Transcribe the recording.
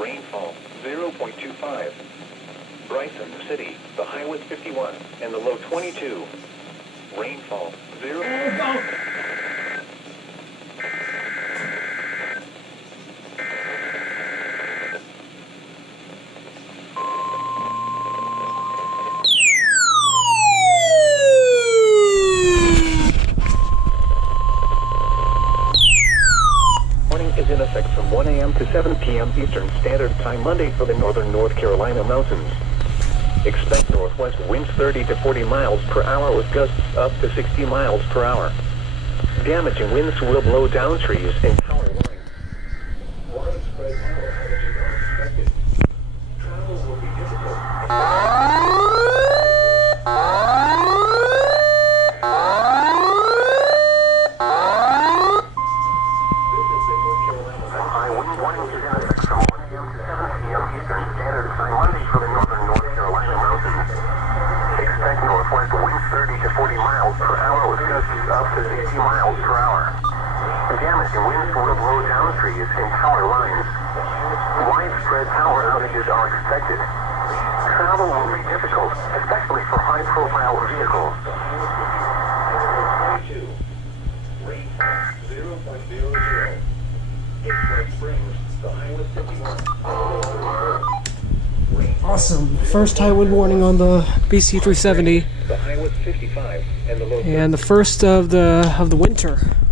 Rainfall 0.25. Bryson City, the high was 51 and the low 22. Rainfall 0. Warning is in effect from 1 a.m. to 7 p.m. Eastern Standard Time Monday for the northern North Carolina mountains. Expect northwest winds 30 to 40 miles per hour with gusts up to 60 miles per hour. Damaging winds will blow down trees and power lines. Widespread power outages are expected. Travel will be difficult. High wind warning is in effect from 1 a.m. to 7 p.m. Eastern Standard Time Monday for the northern North Carolina mountains. Expect northwest winds 30 to 40 miles per hour with gusts up to 60 miles per hour. Damaging winds will blow down trees and power lines. Widespread power outages are expected. Travel will be difficult, especially for high-profile vehicles. 22. Rainfall 0.00. Gateway Springs, the high was 51. Awesome. First high wind warning on the BC 370. The high was 55 and the low And the first of the winter.